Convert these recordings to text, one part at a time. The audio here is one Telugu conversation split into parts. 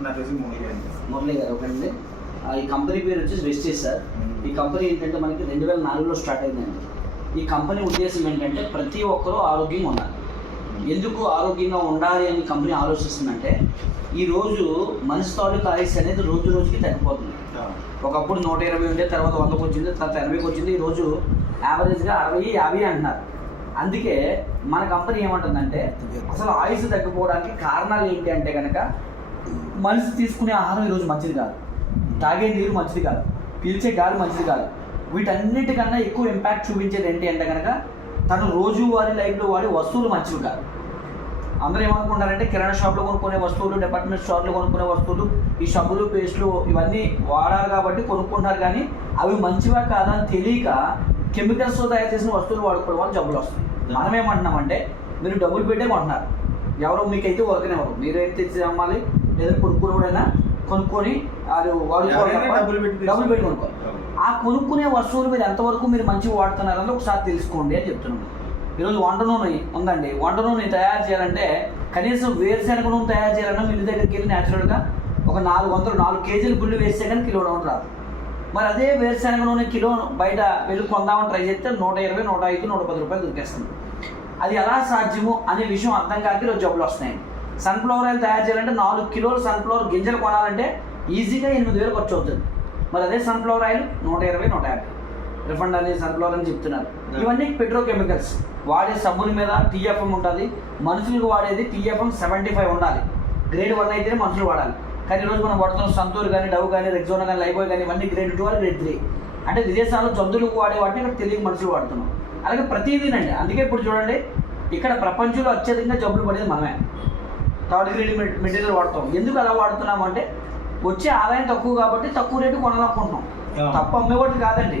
నా మురళి గారు మురళి గారు ఓకేనండి ఆ, ఈ కంపెనీ పేరు వచ్చేసి వెస్టేజ్ సార్. ఈ కంపెనీ ఏంటంటే మనకి రెండు వేల నాలుగులో స్టార్ట్ అయిందండి. ఈ కంపెనీ ఉద్దేశం ఏంటంటే ప్రతి ఒక్కరూ ఆరోగ్యంగా ఉండాలి. ఎందుకు ఆరోగ్యంగా ఉండాలి అని కంపెనీ ఆలోచిస్తుందంటే ఈ రోజు మనిషి తాలూకు ఆయుష్ అనేది రోజు రోజుకి తగ్గిపోతుంది. ఒకప్పుడు నూట ఇరవై ఉండే తర్వాత వందకు వచ్చింది తర్వాత ఎనభైకి వచ్చింది ఈరోజు యావరేజ్గా అరవై యాభై అంటున్నారు. అందుకే మన కంపెనీ ఏమంటుందంటే అసలు ఆయుష్ తగ్గిపోవడానికి కారణాలు ఏంటి అంటే కనుక మనిషి తీసుకునే ఆహారం ఈరోజు మంచిది కాదు. తాగే నీరు మంచిది కాదు. పీల్చే గాలి మంచిది కాదు. వీటన్నిటికన్నా ఎక్కువ ఇంపాక్ట్ చూపించేది ఏంటి అంటే కనుక తను రోజువారీ లైఫ్లో వాడే వస్తువులు మంచివి కాదు. అందరూ ఏమనుకుంటారంటే కిరాణా షాప్లో కొనుక్కునే వస్తువులు డిపార్ట్మెంట్ స్టోర్లో కొనుక్కునే వస్తువులు ఈ సబ్బులు పేస్టులు ఇవన్నీ వాడాలి కాబట్టి కొనుక్కుంటారు కానీ అవి మంచివా కాదా అని తెలియక కెమికల్స్తో తయారు చేసిన వస్తువులు వాడుకోవడం వల్ల జబ్బులు వస్తాయి. మనం ఏమంటున్నామంటే మీరు డబ్బులు పెట్టే కొంటున్నారు. ఎవరో మీకైతే వర్కనేవారు మీరైతే తెచ్చి అమ్మాలి? లేదా కొనుక్కొని అది వాడుకోవాలి ఎవరైనా తప్ప డబ్బులు పెట్టి కొనుక్కోవాలి. ఆ కొనుక్కునే వస్తువులు మీరు ఎంతవరకు మీరు మంచిగా వాడుతున్నారని ఒకసారి తెలుసుకోండి అని చెప్తున్నాను. ఈరోజు వంట నూనె ఉందండి. వంట నూనె తయారు చేయాలంటే కనీసం వేరుశనగ నూనె తయారు చేయాలన్నా మిల్లు దగ్గరికి వెళ్ళి న్యాచురల్గా ఒక నాలుగు వందలు నాలుగు కేజీలు గుళ్ళు వేస్తే కానీ కిలో నూనె రాదు. మరి అదే వేరుశనగ నూనె కిలో బయట వెళ్ళి కొందామని ట్రై చేస్తే నూట ఇరవై నూట ఐదు నూట పది రూపాయలు దొరికేస్తుంది. అది ఎలా సాధ్యము అనే విషయం అర్థం కాక ఈరోజు జబ్బులు వస్తున్నాయి సన్ఫ్లవర్ ఆయిల్ తయారు చేయాలంటే నాలుగు కిలోలు సన్ఫ్లవర్ గింజలు కొనాలంటే ఈజీగా ఎనిమిది వేలు ఖర్చు అవుతుంది. మరి అదే సన్ఫ్లవర్ ఆయిల్ నూట ఇరవై నూట యాభై. రిఫండ్ అనేది సన్ఫ్లవర్ అని చెప్తున్నారు. ఇవన్నీ పెట్రోకెమికల్స్ వాడే సబ్బుల మీద టీఎఫ్ఎం ఉంటుంది మనుషులకు వాడేది టీఎఫ్ఎం సెవెంటీ ఫైవ్ ఉండాలి. గ్రేడ్ వన్ అయితేనే మనుషులు వాడాలి. కానీ ఈరోజు మనం వాడుతున్న సంతూర్ కానీ డవ్ కానీ రెగ్జోనా కానీ లైబోయ్ కానీ ఇవన్నీ గ్రేడ్ టూ గ్రేడ్ త్రీ అంటే విదేశాల్లో జంతువులకు వాడే వాటిని ఇక్కడ తెలియక మనుషులు వాడుతున్నాం. అలాగే ప్రతిదీనండి అందుకే ఇప్పుడు చూడండి ఇక్కడ ప్రపంచంలో అత్యధికంగా జబ్బులు పడేది మనమే. థర్డ్ గ్రేడ్ మెటీరియల్ వాడతాం. ఎందుకు అలా వాడుతున్నాం అంటే వచ్చే ఆదాయం తక్కువ కాబట్టి తక్కువ రేటు కొనాలనుకుంటున్నాం. తప్పు అమ్మేవాడు కాదండి.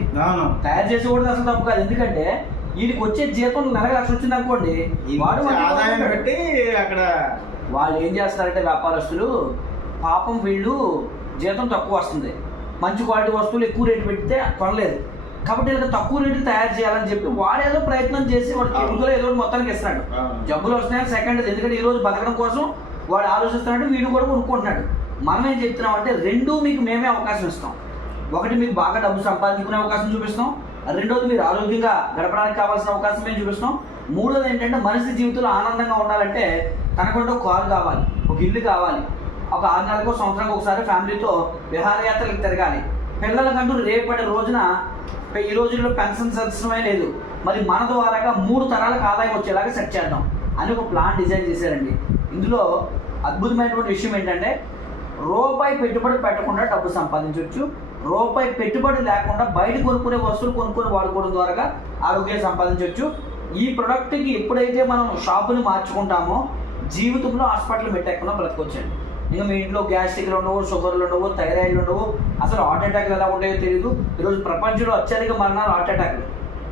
తయారు చేసేవాడు అసలు తప్పు కాదు. ఎందుకంటే వీడికి వచ్చే జీతం నెలకు లక్ష వచ్చింది అనుకోండి వాడు ఆదాయం అక్కడ వాళ్ళు ఏం చేస్తారంటే వ్యాపారస్తులు పాపం వీళ్ళు జీతం తక్కువ వస్తుంది. మంచి క్వాలిటీ వస్తువులు ఎక్కువ రేటు పెడితే కొనలేదు. కాబట్టి వీళ్ళకి తక్కువ రేటు తయారు చేయాలని చెప్పి వాడు ఏదో ప్రయత్నం చేసి వాడు. కెమికల్ ఏదో మొత్తానికి ఇస్తున్నాడు. అవును. జబ్బులు వస్తున్నాయని సెకండ్ ఎందుకంటే ఈ రోజు బతకడం కోసం వాడు ఆలోచిస్తున్నాడు వీడు కూడా కొనుక్కుంటున్నాడు. మనం ఏం చెప్తున్నాం అంటే రెండు మీకు మేమే అవకాశం ఇస్తాం. ఒకటి మీకు బాగా డబ్బు సంపాదించుకునే అవకాశం చూపిస్తాం. రెండోది మీరు ఆరోగ్యంగా గడపడానికి కావాల్సిన అవకాశం మేము చూపిస్తాం. మూడోది ఏంటంటే మనిషి జీవితంలో ఆనందంగా ఉండాలంటే తనకంటూ ఒక కారు కావాలి ఒక ఇల్లు కావాలి. ఒక ఆరు నెలలకు సంవత్సరానికి ఒకసారి ఫ్యామిలీతో విహారయాత్రలకు తిరగాలి. పిల్లలకంటూ రేపటి రోజున ఈ రోజుల్లో పెన్షన్ సదస్యమే లేదు. మరి మన ద్వారాగా మూడు తరాలకు ఆదాయం వచ్చేలాగా సెట్ చేద్దాం. అని ఒక ప్లాన్ డిజైన్ చేశారండి. ఇందులో అద్భుతమైనటువంటి విషయం ఏంటంటే రూపాయి పెట్టుబడి పెట్టకుండా డబ్బు సంపాదించవచ్చు రూపాయి పెట్టుబడి లేకుండా బయట కొనుక్కునే వస్తువులు కొనుక్కొని వాడుకోవడం ద్వారా ఆరోగ్యం సంపాదించవచ్చు ఈ ప్రొడక్ట్కి ఎప్పుడైతే మనం షాపుని మార్చుకుంటామో జీవితంలో హాస్పిటల్ పెట్టకుండా బ్రతకొచ్చండి. ఇంకా మీ ఇంట్లో గ్యాస్ట్రిక్లు ఉండవు షుగర్లు ఉండవు థైరాయిడ్లు ఉండవు. అసలు హార్ట్ అటాక్లు ఎలా ఉంటాయో తెలియదు ఈరోజు ప్రపంచంలో అత్యధిక మరణాలు హార్ట్ అటాక్లు.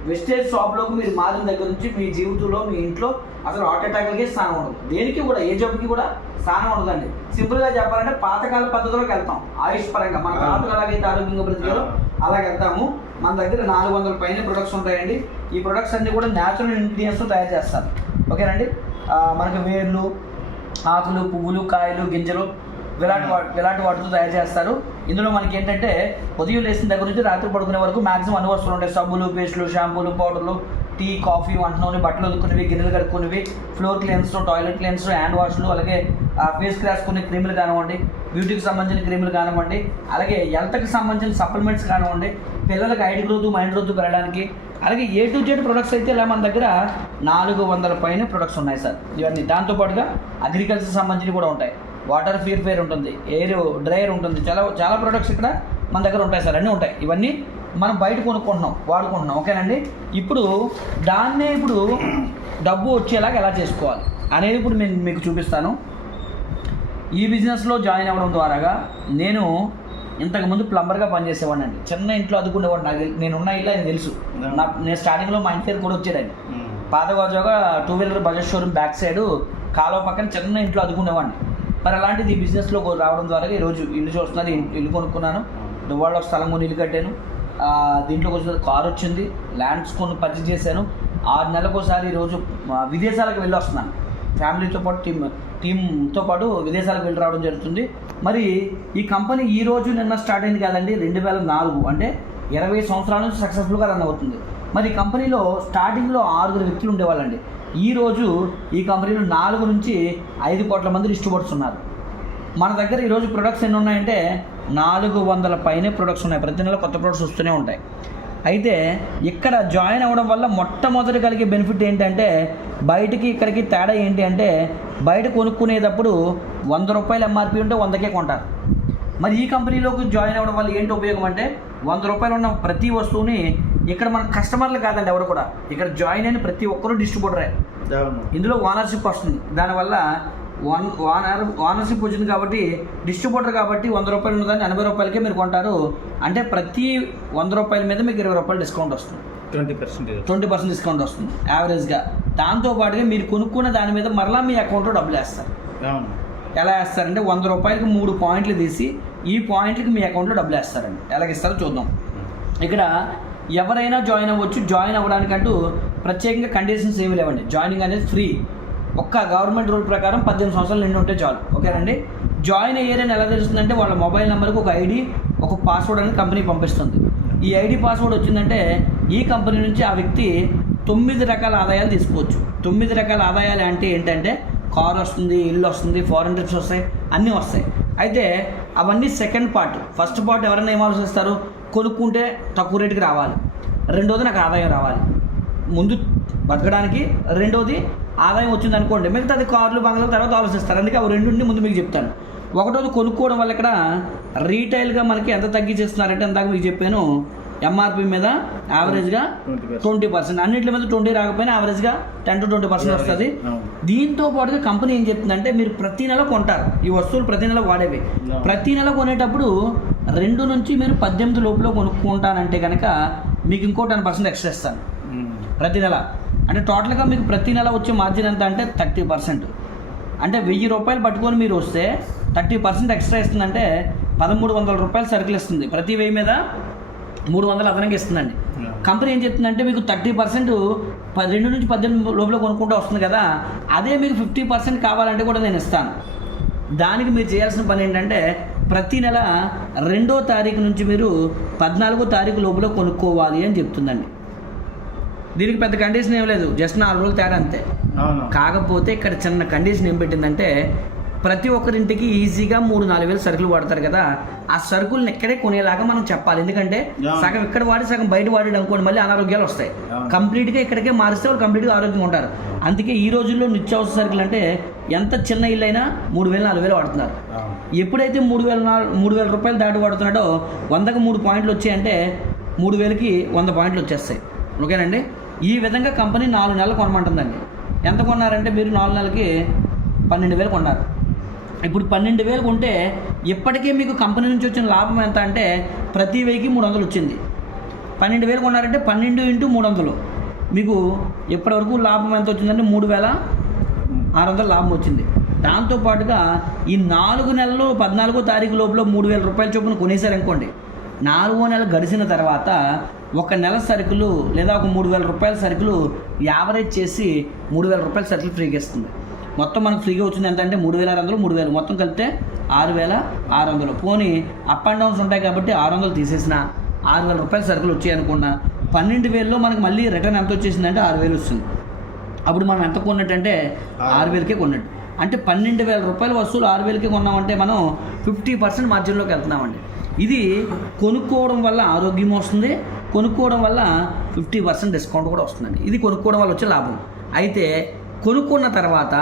వెస్టేజ్ షాప్లోకి మీరు మారిన దగ్గర నుంచి మీ జీవితంలో మీ ఇంట్లో అసలు హార్ట్ అటాక్లకి స్థానం ఉండదు. దేనికి కూడా ఏ జబ్బుకి కూడా స్థానం ఉండదండి. సింపుల్గా చెప్పాలంటే పాతకాల పద్ధతిలోకి వెళ్తాం. ఆయుష్ పరంగా. మన తాతలు ఎలాగైతే ఆరోగ్యంగా బ్రతికారో. అలాగ వెళ్తాము. మన దగ్గర నాలుగు వందల పైన ప్రొడక్ట్స్ ఉంటాయండి. ఈ ప్రొడక్ట్స్ అన్ని కూడా న్యాచురల్ ఇంగ్రీడియంట్స్ తయారు చేస్తారు. ఓకేనండి? మనకు మనకి వేర్లు ఆకులు పువ్వులు కాయలు గింజలు ఇలాంటి వా ఇలాంటి వాటితో తయారు చేస్తారు. ఇందులో మనకి ఏంటంటే ఉదయం లేచిన దగ్గర నుంచి రాత్రి పడుకునే వరకు మాక్సిమం అన్ని వస్తువులు ఉంటాయి. సబ్బులు పేస్టులు షాంపూలు పౌడర్లు టీ కాఫీ వంట నూనె బట్టలు వదుకునేవి గిన్నెలు కడుక్కునేవి floor cleans toilet cleans hand వాష్లు అలాగే ఫేస్ క్రాస్ కొన్ని క్రీములు కానివ్వండి బ్యూటీకి సంబంధించిన క్రీములు కానివ్వండి అలాగే హెల్త్కి సంబంధించిన సప్లిమెంట్స్ కానివ్వండి పిల్లలకు ఐడి గ్రోత్ మైండ్ గ్రోత్ పెరగడానికి అలాగే ఏ టు జెడ్ ప్రొడక్ట్స్ అయితే ఇలా మన దగ్గర నాలుగు వందల పైన ప్రొడక్ట్స్ ఉన్నాయి సార్. ఇవన్నీ దాంతోపాటుగా అగ్రికల్చర్ సంబంధించి కూడా ఉంటాయి. వాటర్ ప్యూరిఫైర్ ఉంటుంది ఎయిర్ డ్రైయర్ ఉంటుంది చాలా చాలా ప్రొడక్ట్స్ ఇక్కడ మన దగ్గర ఉంటాయి సార్. అన్నీ ఉంటాయి. ఇవన్నీ మనం బయట కొనుక్కుంటున్నాం వాడుకుంటున్నాం. ఓకేనండి? ఇప్పుడు దాన్నే ఇప్పుడు డబ్బు వచ్చేలాగా ఎలా చేసుకోవాలి అనేది ఇప్పుడు నేను మీకు చూపిస్తాను. ఈ బిజినెస్లో జాయిన్ అవ్వడం ద్వారాగా నేను ఇంతకుముందు ప్లంబర్గా పనిచేసేవాడిని అండి. చిన్న ఇంట్లో అదుకునేవాడిని నాకు తెలి- నేను ఉన్న ఇల్లు ఆయన తెలుసు. నా నేను స్టార్టింగ్లో మా ఇంటి పేరు కూడా వచ్చాడండి పాత గోజాగా two wheeler Bajaj showroom back side కాలువ పక్కన చిన్న ఇంట్లో అదుకునేవాడిని మరి అలాంటిది ఈ బిజినెస్లో రావడం ద్వారా ఈరోజు ఇల్లు చూస్తున్నాను ఇల్లు- ఇల్లు కొనుక్కున్నాను. దువ్వాడలో స్థలం కొని ఇల్లు కట్టాను. ఆ, దీంట్లోకి వచ్చిన కార్ వచ్చింది. ల్యాండ్స్ కొన్ని పర్చేజ్ చేశాను. ఆరు నెలలకు ఒకసారి ఈరోజు విదేశాలకు వెళ్ళి వస్తున్నాను ఫ్యామిలీతో పాటు టీమ్ టీంతో పాటు విదేశాలకు వెళ్ళి రావడం జరుగుతుంది. మరి ఈ కంపెనీ ఈ రోజు నిన్న స్టార్ట్ అయింది కాదండి రెండు వేల నాలుగు. అంటే ఇరవై సంవత్సరాల నుంచి సక్సెస్ఫుల్గా రన్ అవుతుంది. మరి కంపెనీలో స్టార్టింగ్లో ఆరుగురు వ్యక్తులు ఉండేవాళ్ళండి. ఈ రోజు ఈ కంపెనీలో నాలుగు నుంచి ఐదు కోట్ల మంది డిస్ట్రిబ్యూటర్స్ ఉన్నారు మన దగ్గర ఈరోజు ప్రొడక్ట్స్ ఎన్ని ఉన్నాయంటే నాలుగు వందల పైనే ప్రొడక్ట్స్ ఉన్నాయి. ప్రతి నెల కొత్త ప్రొడక్ట్స్ వస్తూనే ఉంటాయి. అయితే ఇక్కడ జాయిన్ అవ్వడం వల్ల మొట్టమొదటి కలిగే బెనిఫిట్ ఏంటంటే బయటికి ఇక్కడికి తేడా ఏంటి అంటే బయట కొనుక్కునేటప్పుడు వంద రూపాయలు ఎంఆర్పి ఉంటే వందకే కొంటారు. మరి ఈ కంపెనీలోకి జాయిన్ అవ్వడం వల్ల ఏంటి ఉపయోగం అంటే వంద రూపాయలు ఉన్న ప్రతి వస్తువుని ఇక్కడ మన కస్టమర్లు కాదండి ఎవరు కూడా. ఇక్కడ జాయిన్ అయిన ప్రతి ఒక్కరూ డిస్ట్రిబ్యూటరే. ఇందులో ఓనర్షిప్ వస్తుంది. దానివల్ల వన్ ఓనర్ ఓనర్షిప్ వచ్చింది కాబట్టి డిస్ట్రిబ్యూటర్ కాబట్టి వంద రూపాయలు ఉన్నదాన్ని ఎనభై రూపాయలకే మీరు కొంటారు. అంటే ప్రతి వంద రూపాయల మీద మీకు ఇరవై రూపాయలు డిస్కౌంట్ వస్తుంది. Twenty percentage twenty percent discount వస్తుంది యావరేజ్గా దాంతో పాటుగా మీరు కొనుక్కున్న దాని మీద మరలా మీ అకౌంట్లో డబ్బులు వేస్తారు. ఎలా వేస్తారంటే వంద రూపాయలకి మూడు పాయింట్లు తీసి ఈ పాయింట్లకి మీ అకౌంట్లో డబ్బులు వేస్తారండి. ఎలాగిస్తారో చూద్దాం. ఇక్కడ ఎవరైనా జాయిన్ అవ్వచ్చు. జాయిన్ అవ్వడానికంటూ ప్రత్యేకంగా కండిషన్స్ ఏమి లేవండి. జాయినింగ్ అనేది ఫ్రీ ఒక్క గవర్నమెంట్ రూల్ ప్రకారం పద్దెనిమిది సంవత్సరాలు నిండి ఉంటే చాలు. ఓకేనండి? జాయిన్ అయ్యారని ఎలా తెలుస్తుందంటే వాళ్ళ మొబైల్ నెంబర్కి ఒక ఐడి ఒక పాస్వర్డ్ అని కంపెనీ పంపిస్తుంది. ఈ ఐడి పాస్వర్డ్ వచ్చిందంటే ఈ కంపెనీ నుంచి ఆ వ్యక్తి తొమ్మిది రకాల ఆదాయాలు తీసుకోవచ్చు. తొమ్మిది రకాల ఆదాయాలు అంటే ఏంటంటే కార్ వస్తుంది ఇల్లు వస్తుంది ఫారెన్ ట్రిప్స్ వస్తాయి అన్నీ వస్తాయి. అయితే అవన్నీ సెకండ్ పార్ట్. ఫస్ట్ పార్ట్ ఎవరైనా ఏం ఆలోచిస్తారు? కొనుక్కుంటే తక్కువ రేటుకి రావాలి. రెండోది నాకు ఆదాయం రావాలి. ముందు బతకడానికి. రెండోది ఆదాయం వచ్చింది అనుకోండి మిగతాది కార్లు బంగ్లాల తర్వాత ఆలోచిస్తారు అందుకే అవి రెండుండి ముందు మీకు చెప్తాను ఒకటోది కొనుక్కోవడం వల్ల ఇక్కడ రీటైల్గా మనకి ఎంత తగ్గించేస్తున్నారంటే ఇందాక మీకు చెప్పాను ఎంఆర్పి మీద యావరేజ్గా 20%. ట్వంటీ పర్సెంట్ అన్నింటి మీద ట్వంటీ రాకపోయినా యావరేజ్గా టెన్ టు ట్వంటీ పర్సెంట్ వస్తుంది. దీంతో పాటుగా కంపెనీ ఏం చెప్తుందంటే మీరు ప్రతి నెల కొంటారు ఈ వస్తువులు ప్రతి నెల వాడేవి. ప్రతి నెల కొనేటప్పుడు రెండు నుంచి మీరు పద్దెనిమిది లోపల కొనుక్కుంటానంటే కనుక మీకు ఇంకో టెన్ పర్సెంట్ ఎక్స్ట్రా ఇస్తాను. ప్రతి నెల అంటే టోటల్గా మీకు ప్రతి నెల వచ్చే మార్జిన్ ఎంత అంటే థర్టీ పర్సెంట్. అంటే వెయ్యి రూపాయలు పట్టుకొని మీరు వస్తే థర్టీ పర్సెంట్ ఎక్స్ట్రా ఇస్తుందంటే పదమూడు వందల రూపాయలు సరుకులు ఇస్తుంది. ప్రతి వెయ్యి మీద మూడు వందలు అదనంగా ఇస్తుందండి. కంపెనీ ఏం చెప్తుందంటే మీకు థర్టీ పర్సెంట్ రెండు నుంచి పద్దెనిమిది లోపల కొనుక్కుంటూ వస్తుంది కదా అదే మీకు ఫిఫ్టీ పర్సెంట్ కావాలంటే కూడా నేను ఇస్తాను. దానికి మీరు చేయాల్సిన పని ఏంటంటే ప్రతి నెల రెండో తారీఖు నుంచి మీరు పద్నాలుగో తారీఖు లోపల కొనుక్కోవాలి అని చెప్తుందండి. దీనికి పెద్ద కండిషన్ ఏం లేదు. జస్ట్ నాలుగు రోజులు తేడా అంతే. కాకపోతే ఇక్కడ చిన్న కండిషన్ ఏం పెట్టిందంటే ప్రతి ఒక్కరింటికి ఈజీగా మూడు నాలుగు వేలు సరుకులు వాడతారు కదా. ఆ సరుకులను ఇక్కడే కొనేలాగా మనం చెప్పాలి. ఎందుకంటే. సగం ఇక్కడ వాడి సగం బయట వాడి అనుకోండి మళ్ళీ అనారోగ్యాలు వస్తాయి. కంప్లీట్గా ఇక్కడికే మారిస్తే వాళ్ళు కంప్లీట్గా ఆరోగ్యంగా ఉంటారు. అందుకే ఈ రోజుల్లో నిత్యావసర సరుకులు అంటే ఎంత చిన్న ఇల్లు అయినా మూడు వేలు నాలుగు వేలు వాడుతున్నారు. ఎప్పుడైతే మూడు వేల నాలుగు మూడు వేల రూపాయలు దాటి వాడుతున్నాడో వందకు మూడు పాయింట్లు వచ్చాయంటే మూడు వేలకి వంద పాయింట్లు వచ్చేస్తాయి. ఓకేనండి? ఈ విధంగా కంపెనీ నాలుగు నెలలు కొనమంటుందండి. ఎంత కొన్నారంటే మీరు నాలుగు నెలలకి పన్నెండు వేలు కొన్నారు. ఇప్పుడు పన్నెండు వేలు కొంటే ఇప్పటికే మీకు కంపెనీ నుంచి వచ్చిన లాభం ఎంత అంటే ప్రతి వెయ్యికి మూడు వందలు వచ్చింది. పన్నెండు వేలు కొన్నారంటే పన్నెండు ఇంటూ మూడు వందలు. మీకు ఇప్పటివరకు లాభం ఎంత వచ్చిందంటే మూడు వేల ఆరు వందల లాభం వచ్చింది. దాంతో పాటుగా ఈ నాలుగు నెలలు పద్నాలుగో తారీఖు లోపల మూడు వేల రూపాయల చొప్పున కొనేసారనుకోండి నాలుగో నెల గడిచిన తర్వాత ఒక నెల సరుకులు లేదా ఒక మూడు వేల రూపాయల సరుకులు యావరేజ్ చేసి మూడు వేల రూపాయల సరుకులు ఫ్రీగా ఇస్తుంది. మొత్తం మనకు ఫ్రీగా వచ్చింది ఎంత అంటే మూడు వేల ఆరు వందలు మూడు వేలు. మొత్తం కలిపితే ఆరు వేల ఆరు వందలు. పోనీ అప్ అండ్ డౌన్స్ ఉంటాయి కాబట్టి ఆరు వందలు తీసేసిన ఆరు వేల రూపాయల సరుకులు వచ్చాయి అనుకున్నా పన్నెండు వేలలో మనకి మళ్ళీ రిటర్న్ ఎంత వచ్చేసిందంటే ఆరు వేలు వస్తుంది. అప్పుడు మనం ఎంత కొన్నట్టంటే ఆరు వేలకే కొన్నట్టు అంటే పన్నెండు వేల రూపాయల వస్తువులు ఆరు వేలకే కొన్నామంటే మనం ఫిఫ్టీ పర్సెంట్ మార్జిన్లోకి వెళ్తున్నామండి. ఇది కొనుక్కోవడం వల్ల ఆరోగ్యం వస్తుంది కొనుక్కోవడం వల్ల ఫిఫ్టీ పర్సెంట్ డిస్కౌంట్ కూడా వస్తుందండి. ఇది కొనుక్కోవడం వల్ల వచ్చే లాభం. అయితే కొనుక్కున్న తర్వాత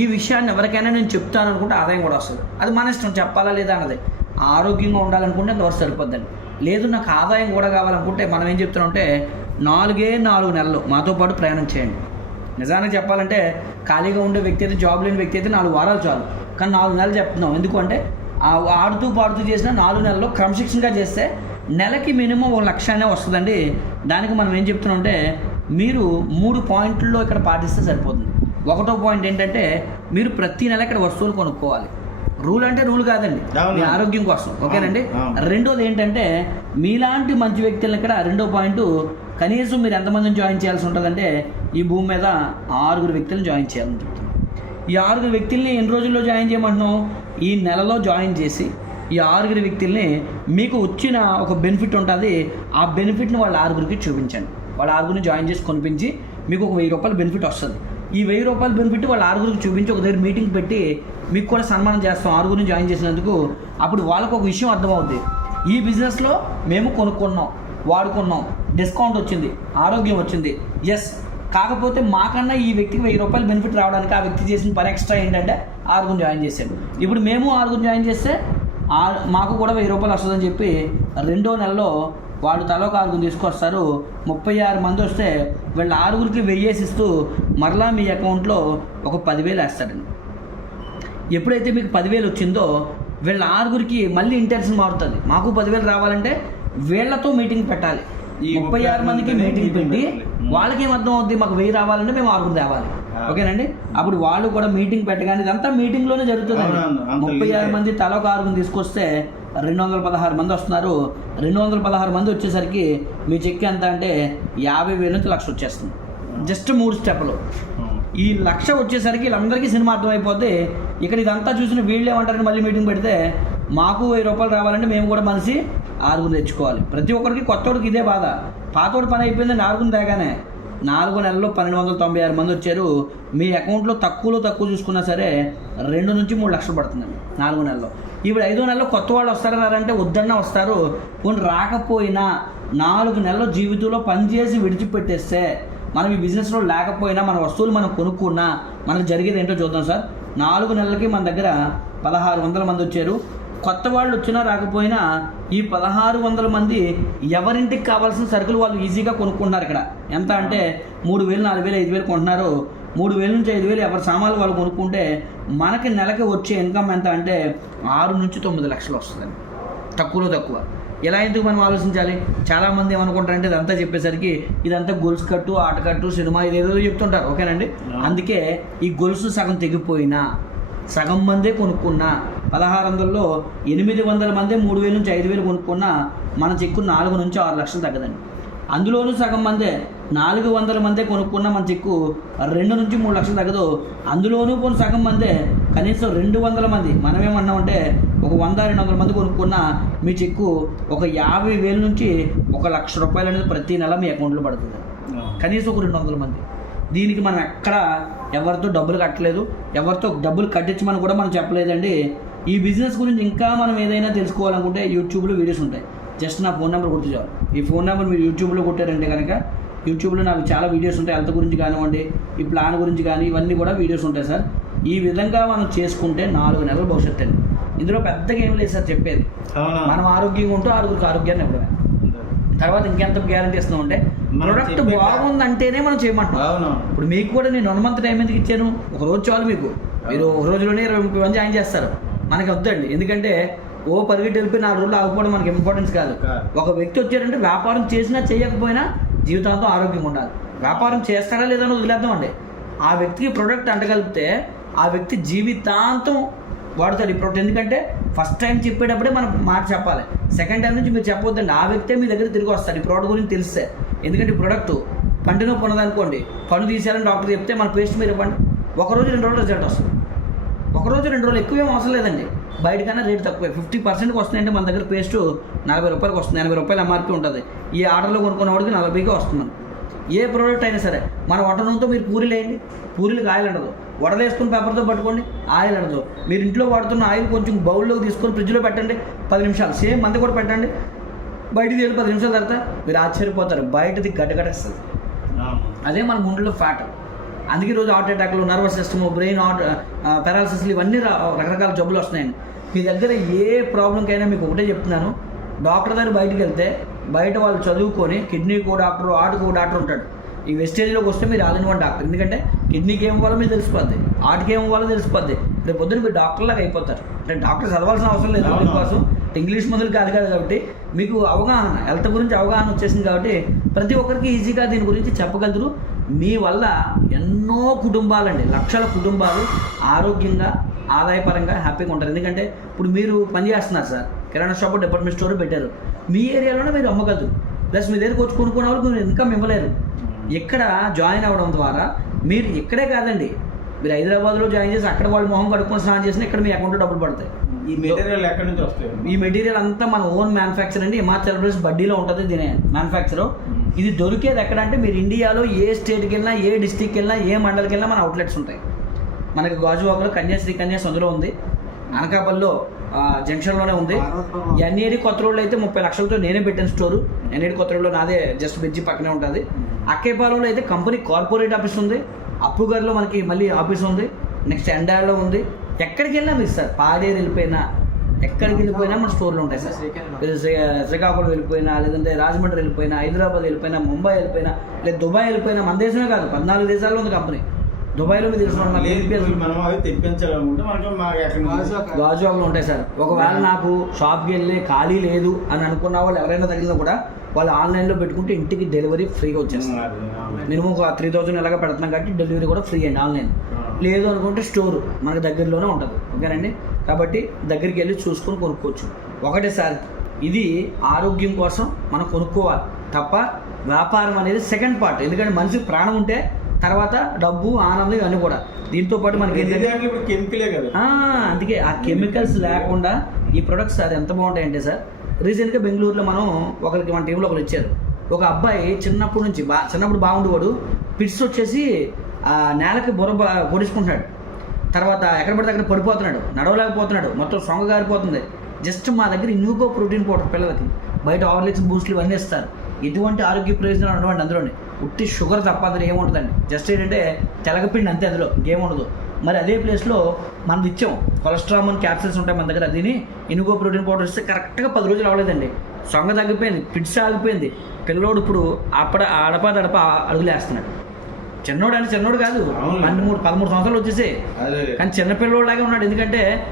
ఈ విషయాన్ని ఎవరికైనా నేను చెప్తాను అనుకుంటే ఆదాయం కూడా వస్తుంది. అది మన ఇష్టం చెప్పాలా లేదా అన్నది. ఆరోగ్యంగా ఉండాలనుకుంటే అంతవరకు సరిపోద్దండి. లేదు నాకు ఆదాయం కూడా కావాలనుకుంటే మనం ఏం చెప్తున్నామంటే నాలుగే నాలుగు నెలలు మాతో పాటు ప్రయాణం చేయండి. నిజానికి చెప్పాలంటే ఖాళీగా ఉండే వ్యక్తి అయితే జాబ్ లేని వ్యక్తి అయితే నాలుగు వారాలు చాలు. కానీ నాలుగు నెలలు చెప్తున్నాం. ఎందుకంటే ఆడుతూ పాడుతూ చేసిన నాలుగు నెలల్లో క్రమశిక్షణగా చేస్తే నెలకి మినిమం ఒక లక్షనే వస్తుందండి. దానికి మనం ఏం చెప్తున్నామంటే మీరు మూడు పాయింట్లలో ఇక్కడ పాటిస్తే సరిపోతుంది. ఒకటో పాయింట్ ఏంటంటే మీరు ప్రతి నెల ఇక్కడ వస్తువులు కొనుక్కోవాలి. రూల్ అంటే రూల్ కాదండి. మీ ఆరోగ్యం కోసం. ఓకేనండి. రెండోది ఏంటంటే మీలాంటి మంచి వ్యక్తులను ఇక్కడ రెండో పాయింట్ కనీసం మీరు ఎంతమందిని జాయిన్ చేయాల్సి ఉంటుందంటే ఈ భూమి మీద ఆరుగురు వ్యక్తులను జాయిన్ చేయాలని చెప్తున్నాను ఈ ఆరుగురు వ్యక్తుల్ని ఎన్ని రోజుల్లో జాయిన్ చేయమంటున్నాం? ఈ నెలలో జాయిన్ చేసి ఈ ఆరుగురి వ్యక్తుల్ని మీకు వచ్చిన ఒక బెనిఫిట్ ఉంటుంది. ఆ బెనిఫిట్ని వాళ్ళ ఆరుగురికి చూపించండి. వాళ్ళ ఆరుగురిని జాయిన్ చేసి కొనిపించి మీకు ఒక వెయ్యి రూపాయలు బెనిఫిట్ వస్తుంది. ఈ వెయ్యి రూపాయల బెనిఫిట్ వాళ్ళ ఆరుగురికి చూపించి ఒక దగ్గర మీటింగ్ పెట్టి మీకు కూడా సన్మానం చేస్తాం. ఆరుగురిని జాయిన్ చేసినందుకు అప్పుడు వాళ్ళకు ఒక విషయం అర్థమవుద్ది. ఈ బిజినెస్లో మేము కొనుక్కున్నాం వాడుకున్నాం. డిస్కౌంట్ వచ్చింది ఆరోగ్యం వచ్చింది. ఎస్ కాకపోతే మాకన్నా ఈ వ్యక్తికి వెయ్యి రూపాయలు బెనిఫిట్ రావడానికి ఆ వ్యక్తి చేసిన పని ఎక్స్ట్రా ఏంటంటే ఆరుగురు జాయిన్ చేశాడు. ఇప్పుడు మేము ఆరుగురు జాయిన్ చేస్తే మాకు కూడా వెయ్యి రూపాయలు వస్తుందని చెప్పి రెండో నెలలో వాడు తలోక ఆరుగురు తీసుకొస్తారు. ముప్పై ఆరు మంది వస్తే వీళ్ళ ఆరుగురికి వెయ్యేసి ఇస్తూ మరలా మీ అకౌంట్లో ఒక పదివేలు వేస్తారండి. ఎప్పుడైతే మీకు పదివేలు వచ్చిందో వీళ్ళ ఆరుగురికి మళ్ళీ ఇంటెన్షన్ మారుతుంది. మాకు పదివేలు రావాలంటే వీళ్ళతో మీటింగ్ పెట్టాలి. ముప్పై ఆరు మందికి మీటింగ్ పెట్టి వాళ్ళకి ఏం అర్థం అవుద్ది మాకు వెయ్యి రావాలంటే మేము ఆరుగురు తేవాలి. ఓకేనండి? అప్పుడు వాళ్ళు కూడా మీటింగ్ పెట్టగానే ఇదంతా మీటింగ్లోనే జరుగుతుంది అవునవును, అంత ముప్పై ఆరు. మంది తల ఒక ఆరుగురు తీసుకొస్తే రెండు వందల పదహారు మంది వస్తున్నారు. రెండు వందల పదహారు మంది వచ్చేసరికి మీ చెక్ ఎంత అంటే యాభై వేల నుంచి లక్ష వచ్చేస్తుంది. జస్ట్ మూడు స్టెప్లు ఈ లక్ష వచ్చేసరికి వీళ్ళందరికీ సినిమా అర్థమైపోతే ఇక్కడ ఇదంతా చూసిన వీళ్ళు ఏమంటారని మళ్ళీ మీటింగ్ పెడితే మాకు వెయ్యి రూపాయలు రావాలంటే మేము కూడా మనిషి ఆరుగురు తెచ్చుకోవాలి. ప్రతి ఒక్కరికి కొత్తోడికి ఇదే బాధ. పాతోడు పని అయిపోయింది నాలుగుని తేగానే నాలుగు నెలల్లో పన్నెండు వందల తొంభై ఆరు మంది వచ్చారు. మీ అకౌంట్లో తక్కువలో తక్కువ చూసుకున్నా సరే రెండు నుంచి మూడు లక్షలు పడుతుందండి నాలుగు నెలల్లో ఇప్పుడు ఐదో నెలలో కొత్త వాళ్ళు వస్తారంటే వద్దన్నా వస్తారు. కొన్ని రాకపోయినా నాలుగు నెలల జీవితంలో పనిచేసి విడిచిపెట్టేస్తే మనం ఈ బిజినెస్లో లేకపోయినా మన వస్తువులు మనం కొనుక్కున్నా మనకు జరిగేది ఏంటో చూద్దాం సార్. నాలుగు నెలలకి మన దగ్గర పదహారు వందల మంది వచ్చారు. కొత్త వాళ్ళు వచ్చినా రాకపోయినా ఈ పదహారు వందల మంది ఎవరింటికి కావాల్సిన సరుకులు వాళ్ళు ఈజీగా కొనుక్కుంటున్నారు ఇక్కడ. ఎంత అంటే మూడు వేలు నాలుగు వేలు ఐదు వేలు కొంటున్నారు. మూడు వేల నుంచి ఐదు వేలు ఎవరి సామాన్లు వాళ్ళు కొనుక్కుంటే మనకి నెలకి వచ్చే ఇన్కమ్ ఎంత అంటే ఆరు నుంచి తొమ్మిది లక్షలు వస్తుందండి. తక్కువలో తక్కువ. ఎలా ఎందుకు మనం ఆలోచించాలి? చాలామంది ఏమనుకుంటారంటే ఇదంతా చెప్పేసరికి ఇదంతా గొలుసు కట్టు ఆట కట్టు సినిమా ఇదేదో చెప్తుంటారు. ఓకేనండి? అందుకే ఈ గొలుసు సగం తెగిపోయినా సగం మందే కొనుక్కున్నా. పదహారు వందల్లో ఎనిమిది వందల మందే మూడు వేల నుంచి ఐదు వేలు కొనుక్కున్నా మన చెక్కు నాలుగు నుంచి ఆరు లక్షలు తగ్గదండి. అందులోనూ సగం మందే నాలుగు వందల మందే కొనుక్కున్న మన చెక్కు రెండు నుంచి మూడు లక్షలు తగ్గదు. అందులోనూ కొన్ని సగం మందే కనీసం రెండు వందల మంది మనం ఏమన్నామంటే ఒక వంద రెండు వందల మంది కొనుక్కున్న మీ చెక్కు ఒక యాభై వేల నుంచి ఒక లక్ష రూపాయలు అనేది ప్రతి నెల మీ అకౌంట్లో పడుతుంది. కనీసం ఒక రెండు వందల మంది. దీనికి మనం ఎక్కడ ఎవరితో డబ్బులు కట్టలేదు ఎవరితో డబ్బులు కట్టించమని కూడా మనం చెప్పలేదండి. ఈ బిజినెస్ గురించి ఇంకా మనం ఏదైనా తెలుసుకోవాలనుకుంటే యూట్యూబ్లో వీడియోస్ ఉంటాయి. జస్ట్ నా ఫోన్ నెంబర్ గుర్తు ఈ ఫోన్ నెంబర్ మీరు యూట్యూబ్లో కొట్టారంటే కనుక యూట్యూబ్లో నాకు చాలా వీడియోస్ ఉంటాయి. హెల్త్ గురించి కానివ్వండి ఈ ప్లాన్ గురించి కానీ ఇవన్నీ కూడా వీడియోస్ ఉంటాయి సార్. ఈ విధంగా మనం చేసుకుంటే నాలుగు నెలల భవిష్యత్తు అండి. ఇందులో పెద్దగా ఏం లేదు సార్ చెప్పేది. మనం ఆరోగ్యంగా ఉంటూ ఆరుగురికి ఆరోగ్యాన్ని ఇవ్వడమే. తర్వాత ఇంకెంత గ్యారంటీ ఇస్తున్నాం అంటే ప్రొడక్ట్ చెప్పే- బాగుందంటేనే మనం చేయమంటాం ఇప్పుడు మీకు కూడా నేను వన్ మంత్ టైం ఎందుకు ఇచ్చాను? ఒక రోజు చాలు మీకు. మీరు ఒక రోజులోనే ఇరవై ముప్పై మంది జాయిన్ చేస్తారు. మనకి వద్దండి. ఎందుకంటే ఓ పరిగెట్టి వెళ్ళిపోయి నాలుగు రోజులు ఆగిపోవడం మనకి ఇంపార్టెన్స్ కాదు. ఒక వ్యక్తి వచ్చారంటే వ్యాపారం చేసినా చేయకపోయినా జీవితాంతం ఆరోగ్యంగా ఉండాలి. వ్యాపారం చేస్తాడా లేదా వదిలేద్దామండి. ఆ వ్యక్తికి ప్రోడక్ట్ అంటగలిపితే ఆ వ్యక్తి జీవితాంతం వాడుతాడు. ఈ ప్రోడక్ట్ ఎందుకంటే ఫస్ట్ టైం చెప్పేటప్పుడే మనం మాట చెప్పాలి. సెకండ్ టైం నుంచి మీరు చెప్పొద్దండి. ఆ వ్యక్తే మీ దగ్గర తిరిగి వస్తాడు. ఈ ప్రోడక్ట్ గురించి తెలిస్తే. ఎందుకంటే ఈ ప్రోడక్ట్ పంటి నొప్పి ఉన్నదనుకోండి పన్ను తీసేయాలని డాక్టర్ చెప్తే మన పేస్ట్ మీరు ఇవ్వండి ఒక రోజు రెండు రోజులు రిజల్ట్ వస్తుంది. ఒకరోజు రెండు రోజులు ఎక్కువ ఏం అవసరం లేదండి. బయటకన్నా రేట్ తక్కువే. ఫిఫ్టీ పర్సెంట్కి వస్తుందంటే మన దగ్గర పేస్ట్ నలభై రూపాయలకి వస్తుంది. ఎనభై రూపాయలు ఎంఆర్పీ ఉంటుంది. ఈ ఆర్డర్లో కొనుక్కున్న వాడికి నలభైకి వస్తుంది ఏ ప్రోడక్ట్ అయినా సరే మన వంట నూనెతో మీరు పూరీలు వేయండి. పూరీలకు ఆయిల్ ఉండదు వడలేసుకుని పేపర్తో పట్టుకోండి ఆయిల్ ఉండదు మీరు ఇంట్లో వాడుతున్న ఆయిల్ కొంచెం బౌల్లో తీసుకొని ఫ్రిడ్జ్లో పెట్టండి. పది నిమిషాలు. సేమ్ మంది కూడా పెట్టండి. బయటికి వెళ్ళి పది నిమిషాల తర్వాత మీరు ఆశ్చర్యపోతారు. బయటది గడ్డగడేస్తుంది అదే మన గుండెలో ఫ్యాట్. అందుకే రోజు హార్ట్ అటాక్లు నర్వస్ సిస్టమ్ బ్రెయిన్ హార్ట్ పెరాలసిస్లు ఇవన్నీ రకరకాల జబ్బులు వస్తున్నాయండి. మీ దగ్గర ఏ ప్రాబ్లంకైనా మీకు ఒకటే చెప్తున్నాను. డాక్టర్ దగ్గర బయటికి వెళ్తే బయట వాళ్ళు చదువుకొని కిడ్నీకో డాక్టర్ ఆటకో డాక్టర్ ఉంటాడు. ఈ వెస్టేజ్లోకి వస్తే మీరు ఆల్ ఇన్ వన్ డాక్టర్. ఎందుకంటే కిడ్నీకి ఏం ఇవ్వాలో మీరు తెలిసిపోద్ది ఆటకి ఏం ఇవ్వాలో తెలిసిపోద్ది రేపు పొద్దున్న మీరు డాక్టర్లాగా అయిపోతారు. అంటే డాక్టర్ చదవాల్సిన అవసరం లేదు. అవును. ఇంగ్లీష్ మొదలు కాదు కాదు కాబట్టి మీకు అవగాహన హెల్త్ గురించి అవగాహన వచ్చేసింది కాబట్టి ప్రతి ఒక్కరికి ఈజీగా దీని గురించి చెప్పగలరు మీ వల్ల ఎన్నో కుటుంబాలండి లక్షల కుటుంబాలు ఆరోగ్యంగా ఆదాయపరంగా హ్యాపీగా ఉంటారు. ఎందుకంటే ఇప్పుడు మీరు పని చేస్తున్నారు సార్ కిరాణా షాప్ డిపార్ట్మెంట్ స్టోర్ పెట్టారు. మీ ఏరియాలోనే మీరు అమ్మగలరు ప్లస్ మీ దగ్గరకు వచ్చి కొనుక్కునే వాళ్ళకి మీరు ఇన్కమ్ ఇవ్వలేరు. ఇక్కడ జాయిన్ అవ్వడం ద్వారా మీరు ఇక్కడే కాదండి మీరు హైదరాబాద్లో జాయిన్ చేసి అక్కడ వాళ్ళు మొహం కడుక్కొని స్నానం చేసినా ఇక్కడ మీ అకౌంట్లో డబ్బులు పడతాయి. ఈ మెటీరియల్ ఎక్కడి నుంచి వస్తాయి? ఈ మెటీరియల్ అంతా మన ఓన్ మ్యానుఫ్యాక్చర్ అండి. హిమాచల్ ప్రదేశ్ బడ్డీలో ఉంటుంది దీని మ్యానుఫ్యాక్చర్ ఇది దొరికేది ఎక్కడ అంటే మీరు ఇండియాలో ఏ స్టేట్కి వెళ్ళినా ఏ డిస్టిక్కి వెళ్ళినా ఏ మండలికి వెళ్ళినా మన అవుట్లెట్స్ ఉంటాయి. మనకి గాజువాకలో కన్యాశ్రీ కన్యాస్ అందులో ఉంది. అనకాపల్లిలో ఆ, జంక్షన్లోనే ఉంది. ఎన్ఏడి కొత్త రోడ్లో అయితే ముప్పై లక్షలతో నేనే పెట్టాను స్టోర్ ఎన్ఏడి కొత్త రోడ్లో నాదే జస్ట్ బ్రిడ్జి పక్కనే ఉంటుంది. అక్కేపాలెంలో అయితే కంపెనీ కార్పొరేట్ ఆఫీస్ ఉంది. అప్పుగారిలో మనకి మళ్ళీ ఆఫీస్ ఉంది. నెక్స్ట్ ఎండార్లో ఉంది. ఎక్కడికి వెళ్ళినా మీరు సార్. పాడేరు వెళ్ళిపోయినా ఎక్కడికి వెళ్ళిపోయినా మన స్టోర్లు ఉంటాయి సార్. శ్రీకాకుళం. వెళ్ళిపోయినా లేదంటే రాజమండ్రి వెళ్ళిపోయినా హైదరాబాద్ వెళ్ళిపోయినా ముంబై వెళ్ళిపోయినా లేదా దుబాయ్ వెళ్ళిపోయినా మన దేశమే కాదు పద్నాలుగు దేశాల్లో ఉంది కంపెనీ దుబాయ్లో మీరు నుంచి గాజువాకలు ఉంటాయి సార్. ఒకవేళ నాకు షాప్కి వెళ్ళి ఖాళీ లేదు అని అనుకున్న వాళ్ళు ఎవరైనా తగిలినా కూడా వాళ్ళు ఆన్లైన్లో పెట్టుకుంటే ఇంటికి డెలివరీ ఫ్రీగా అవును. మినిమం ఒక త్రీ థౌసండ్ ఎలాగ పెడుతున్నాం కాబట్టి డెలివరీ కూడా ఫ్రీ అండి ఆన్లైన్ లేదు అనుకుంటే స్టోర్ మనకి దగ్గరలోనే ఉంటుంది. ఓకేనండి కాబట్టి దగ్గరికి వెళ్ళి చూసుకొని కొనుక్కోవచ్చు. ఒకటే సార్ ఇది ఆరోగ్యం కోసం మనం కొనుక్కోవాలి. తప్ప వ్యాపారం అనేది సెకండ్ పార్ట్ ఎందుకంటే మనిషికి ప్రాణం ఉంటే తర్వాత డబ్బు ఆనందం ఇవన్నీ కూడా. దీంతో పాటు మనకి కెమికలే కదా. అందుకే ఆ కెమికల్స్ లేకుండా ఈ ప్రొడక్ట్స్ అది ఎంత బాగుంటాయంటే సార్ రీసెంట్గా బెంగళూరులో మనం ఒకరికి మన టీంలో ఒకరు ఇచ్చారు. ఒక అబ్బాయి చిన్నప్పటి నుంచి బా చిన్నప్పుడు బాగుండేవాడు. పిట్స్ వచ్చేసి ఆ నేలకి బుర్ర పొడుచుకుంటున్నాడు. తర్వాత ఎక్కడ పడితే అక్కడ పడిపోతున్నాడు. నడవలేకపోతున్నాడు. మొత్తం సొంగ గారిపోతుంది. జస్ట్ మా దగ్గర ఇన్యూకో ప్రోటీన్ పౌడర్ పిల్లలకి. బయట ఆర్లిక్స్ బూస్ట్లు ఇవన్నీ ఇస్తారు. ఎటువంటి ఆరోగ్య ప్రయోజనాలు ఉండవండి అందులోని. ఉట్టి షుగర్ తప్ప అందులో ఏముంటుందండి జస్ట్ ఏంటంటే తెలగపిండి అంతే అందులో. ఇంకేముండదు మరి అదే ప్లేస్లో మనం ఇచ్చాం. కొలెస్ట్రామన్ క్యాప్సిల్స్ ఉంటాయి మన దగ్గర. అదిని ఇనుగో ప్రోటీన్ పౌడర్ ఇస్తే కరెక్ట్గా పది రోజులు అవ్వలేదండి. సొంగ తగ్గిపోయింది. పిడ్స్ ఆగిపోయింది. పిల్లోడు ఇప్పుడు అప్పడ అడప దడప అడుగులేస్తున్నాడు. చిన్నోడు అంటే చిన్నోడు కాదు. పన్నెండు మూడు పదమూడు సంవత్సరాలు వచ్చేసాయి అదే. కానీ చిన్న పిల్లోడులాగే ఉన్నాడు. ఎందుకంటే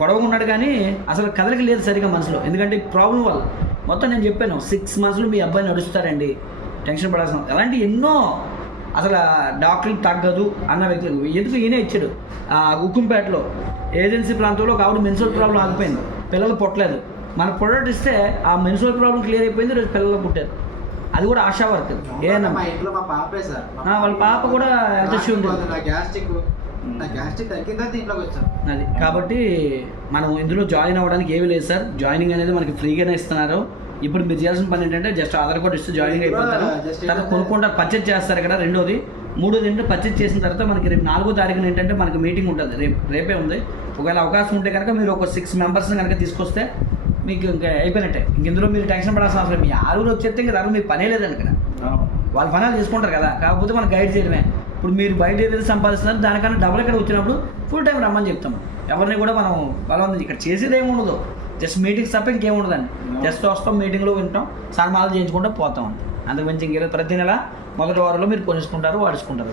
పొడవుగా ఉన్నాడు కానీ అసలు కదలిక లేదు సరిగా మనసులో. ఎందుకంటే ప్రాబ్లం వల్ల. మొత్తం నేను చెప్పాను సిక్స్ మంత్స్లో మీ అబ్బాయి నడుస్తారండి. టెన్షన్ పడాల్సిన అలాంటి ఎన్నో అసలు డాక్టర్కి తగ్గదు అన్న వ్యక్తులు ఎందుకు ఈయనే ఇచ్చాడు? ఆ ఉక్కుంపేటలో ఏజెన్సీ ప్రాంతంలో ఒక ఆవిడ మెన్సువల్ ప్రాబ్లం ఆగిపోయింది. పిల్లలు పుట్టలేదు. మన ప్రొడక్ట్ ఇస్తే ఆ మెన్సువల్ ప్రాబ్లం క్లియర్ అయిపోయింది రోజు పిల్లలు పుట్టారు. అది కూడా ఆశా వర్క్ ఏనమ్మా మా ఇంట్లో మా పాపే సార్. మా ఆ, వాళ్ళ పాప కూడా issue ఉంది. నాకు నా గ్యాస్ట్రిక్. నా గ్యాస్ట్రిక్ తగ్గిన తర్వాత ఇంట్లోకి వచ్చాను అది. కాబట్టి మనం ఇందులో జాయిన్ అవ్వడానికి ఏమీ లేదు సార్. జాయినింగ్ అనేది మనకి ఫ్రీగానే ఇస్తున్నారు. ఇప్పుడు మీరు చేయాల్సిన పని ఏంటంటే జస్ట్ ఆధార్ కార్డు ఇస్తే జాయినింగ్ అయిపోతారు. తర్వాత కొనుక్కుంటా పర్చేజ్ చేస్తారు ఇక్కడ రెండోది. మూడోది ఏంటంటే పర్చేజ్ చేసిన తర్వాత మనకి రేపు నాలుగో తారీఖున ఏంటంటే మనకి మీటింగ్ ఉంటుంది. రేపు రేపే ఉంది. ఒకవేళ అవకాశం ఉంటే కనుక మీరు ఒక సిక్స్ మెంబర్స్ని కనుక తీసుకొస్తే మీకు ఇంకా అయిపోయినట్టే. ఇంక ఇందులో మీరు టెన్షన్ పడాల్సిన అవసరం. మీ ఆరుగురు వచ్చేస్తే ఇంకా దాని మీకు పనే లేదండి ఇక్కడ. వాళ్ళ పనులు చేసుకుంటారు కదా. కాకపోతే మనం గైడ్ చేయడమే. ఇప్పుడు మీరు బయట ఏదైతే సంపాదిస్తున్నారు దానికన్నా డబుల్ ఇక్కడ వచ్చినప్పుడు ఫుల్ టైం రమ్మని చెప్తాం. ఎవరిని కూడా మనం బలవంతం ఇక్కడ చేసేది ఏమి ఉండదు. జస్ట్ మీటింగ్స్ తప్ప ఇంకేం ఉండదండి. జస్ట్ వస్తాం మీటింగ్లో వింటాం సన్మానాలు చేయించుకుంటూ పోతాం అంతే. అంతకు మించి ఇంకేదో ప్రతి నెల మొదటి వారంలో మీరు కొనేసుకుంటారు వాడుచుకుంటారు